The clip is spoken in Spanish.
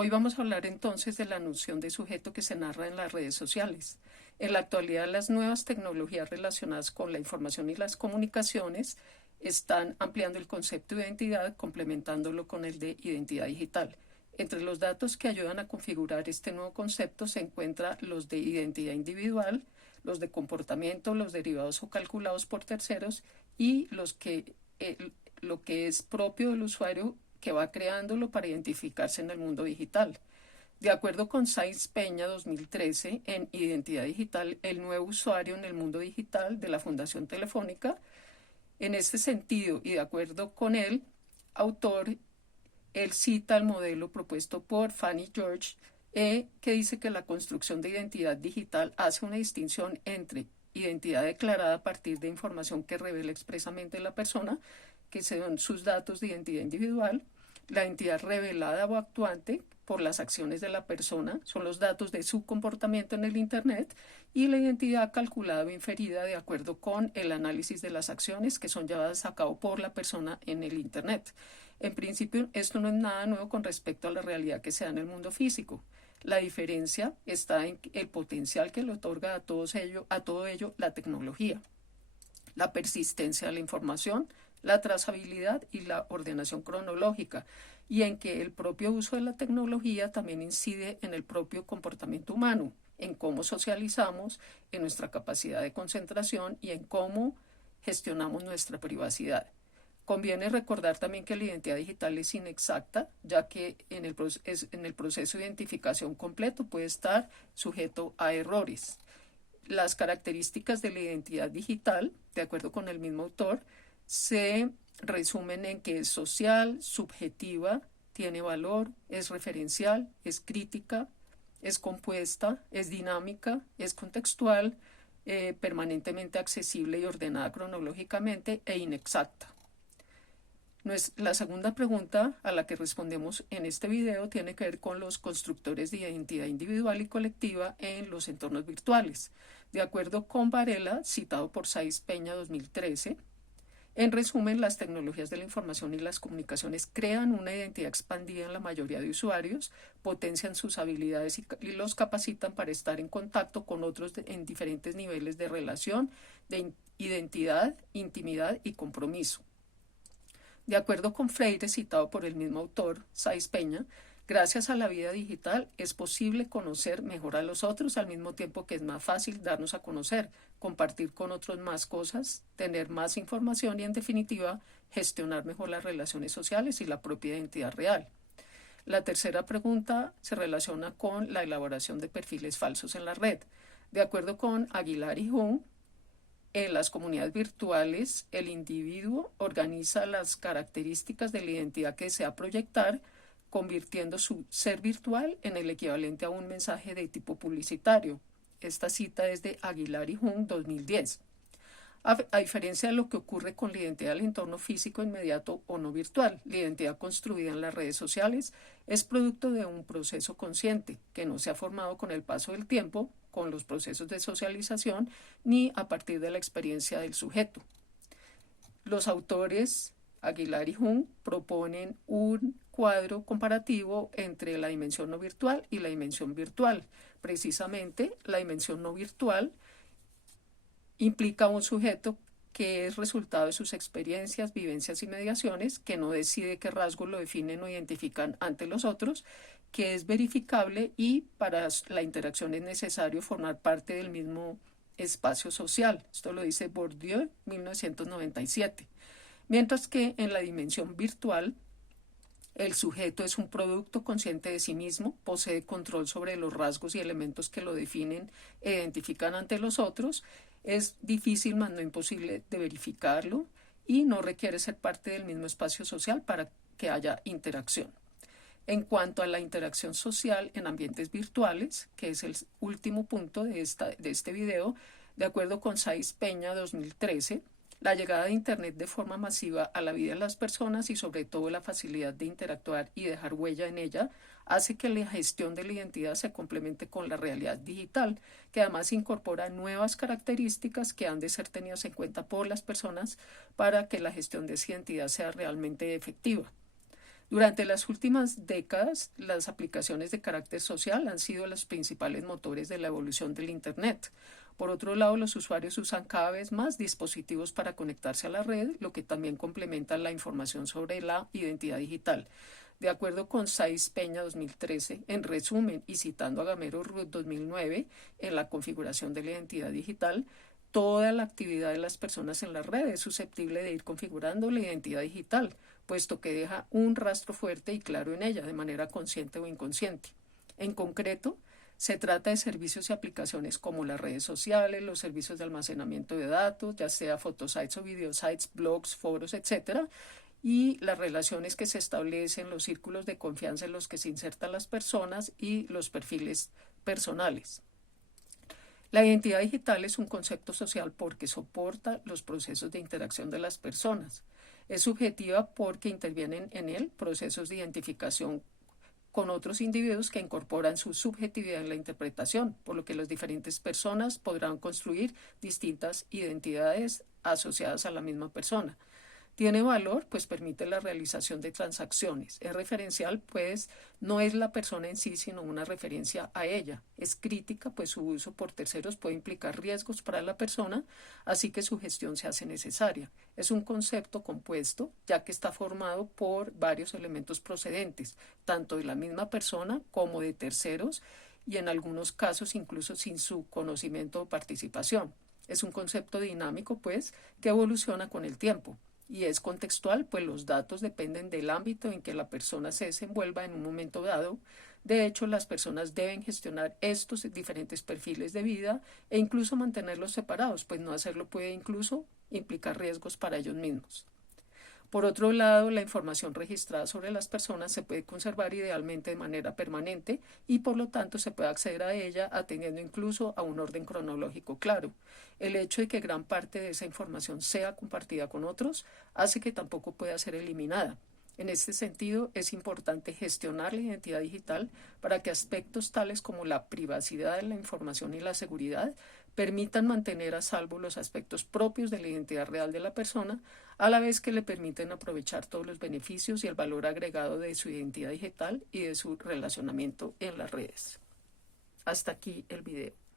Hoy vamos a hablar entonces de la noción de sujeto que se narra en las redes sociales. En la actualidad, las nuevas tecnologías relacionadas con la información y las comunicaciones están ampliando el concepto de identidad, complementándolo con el de identidad digital. Entre los datos que ayudan a configurar este nuevo concepto se encuentran los de identidad individual, los de comportamiento, los derivados o calculados por terceros y lo que es propio del usuario que va creándolo para identificarse en el mundo digital. De acuerdo con Sáenz Peña 2013, en Identidad Digital, el nuevo usuario en el mundo digital de la Fundación Telefónica, en este sentido y de acuerdo con el autor, él cita el modelo propuesto por Fanny George, que dice que la construcción de identidad digital hace una distinción entre identidad declarada a partir de información que revela expresamente la persona, que son sus datos de identidad individual, la identidad revelada o actuante por las acciones de la persona, son los datos de su comportamiento en el Internet, y la identidad calculada o inferida de acuerdo con el análisis de las acciones que son llevadas a cabo por la persona en el Internet. En principio, esto no es nada nuevo con respecto a la realidad que se da en el mundo físico. La diferencia está en el potencial que le otorga a todo ello la tecnología, la persistencia de la información, la trazabilidad y la ordenación cronológica, y en que el propio uso de la tecnología también incide en el propio comportamiento humano, en cómo socializamos, en nuestra capacidad de concentración y en cómo gestionamos nuestra privacidad. Conviene recordar también que la identidad digital es inexacta, ya que en el proceso de identificación completo puede estar sujeto a errores. Las características de la identidad digital, de acuerdo con el mismo autor, se resumen en que es social, subjetiva, tiene valor, es referencial, es crítica, es compuesta, es dinámica, es contextual, permanentemente accesible y ordenada cronológicamente e inexacta. La segunda pregunta a la que respondemos en este video tiene que ver con los constructores de identidad individual y colectiva en los entornos virtuales. De acuerdo con Varela, citado por Sáenz Peña 2013, en resumen, las tecnologías de la información y las comunicaciones crean una identidad expandida en la mayoría de usuarios, potencian sus habilidades y los capacitan para estar en contacto con otros en diferentes niveles de relación, de identidad, intimidad y compromiso. De acuerdo con Freire, citado por el mismo autor, Sáenz Peña, gracias a la vida digital es posible conocer mejor a los otros al mismo tiempo que es más fácil darnos a conocer, compartir con otros más cosas, tener más información y, en definitiva, gestionar mejor las relaciones sociales y la propia identidad real. La tercera pregunta se relaciona con la elaboración de perfiles falsos en la red. De acuerdo con Aguilar y Jung, en las comunidades virtuales, el individuo organiza las características de la identidad que desea proyectar, convirtiendo su ser virtual en el equivalente a un mensaje de tipo publicitario. Esta cita es de Aguilar y Jung 2010. A diferencia de lo que ocurre con la identidad del entorno físico inmediato o no virtual, la identidad construida en las redes sociales es producto de un proceso consciente que no se ha formado con el paso del tiempo, con los procesos de socialización, ni a partir de la experiencia del sujeto. Los autores Aguilar y Jung proponen un cuadro comparativo entre la dimensión no virtual y la dimensión virtual. Precisamente, la dimensión no virtual implica un sujeto que es resultado de sus experiencias, vivencias y mediaciones, que no decide qué rasgos lo definen o identifican ante los otros, que es verificable y para la interacción es necesario formar parte del mismo espacio social. Esto lo dice Bourdieu, 1997. Mientras que en la dimensión virtual, el sujeto es un producto consciente de sí mismo, posee control sobre los rasgos y elementos que lo definen e identifican ante los otros, es difícil, mas no imposible, de verificarlo y no requiere ser parte del mismo espacio social para que haya interacción. En cuanto a la interacción social en ambientes virtuales, que es el último punto de este video, de acuerdo con Sáenz Peña 2013, la llegada de Internet de forma masiva a la vida de las personas y sobre todo la facilidad de interactuar y dejar huella en ella hace que la gestión de la identidad se complemente con la realidad digital, que además incorpora nuevas características que han de ser tenidas en cuenta por las personas para que la gestión de esa identidad sea realmente efectiva. Durante las últimas décadas, las aplicaciones de carácter social han sido los principales motores de la evolución del Internet. Por otro lado, los usuarios usan cada vez más dispositivos para conectarse a la red, lo que también complementa la información sobre la identidad digital. De acuerdo con Saiz Peña 2013, en resumen y citando a Gamero Ruth 2009, en la configuración de la identidad digital, toda la actividad de las personas en la red es susceptible de ir configurando la identidad digital, puesto que deja un rastro fuerte y claro en ella, de manera consciente o inconsciente. En concreto, se trata de servicios y aplicaciones como las redes sociales, los servicios de almacenamiento de datos, ya sea fotosites o videosites, blogs, foros, etc., y las relaciones que se establecen, los círculos de confianza en los que se insertan las personas y los perfiles personales. La identidad digital es un concepto social porque soporta los procesos de interacción de las personas. Es subjetiva porque intervienen en él procesos de identificación con otros individuos que incorporan su subjetividad en la interpretación, por lo que las diferentes personas podrán construir distintas identidades asociadas a la misma persona. Tiene valor, pues permite la realización de transacciones. Es referencial, pues no es la persona en sí, sino una referencia a ella. Es crítica, pues su uso por terceros puede implicar riesgos para la persona, así que su gestión se hace necesaria. Es un concepto compuesto, ya que está formado por varios elementos procedentes, tanto de la misma persona como de terceros, y en algunos casos incluso sin su conocimiento o participación. Es un concepto dinámico, pues, que evoluciona con el tiempo. Y es contextual, pues los datos dependen del ámbito en que la persona se desenvuelva en un momento dado. De hecho, las personas deben gestionar estos diferentes perfiles de vida e incluso mantenerlos separados, pues no hacerlo puede incluso implicar riesgos para ellos mismos. Por otro lado, la información registrada sobre las personas se puede conservar idealmente de manera permanente y por lo tanto se puede acceder a ella atendiendo incluso a un orden cronológico claro. El hecho de que gran parte de esa información sea compartida con otros hace que tampoco pueda ser eliminada. En este sentido, es importante gestionar la identidad digital para que aspectos tales como la privacidad de la información y la seguridad permitan mantener a salvo los aspectos propios de la identidad real de la persona, a la vez que le permiten aprovechar todos los beneficios y el valor agregado de su identidad digital y de su relacionamiento en las redes. Hasta aquí el video.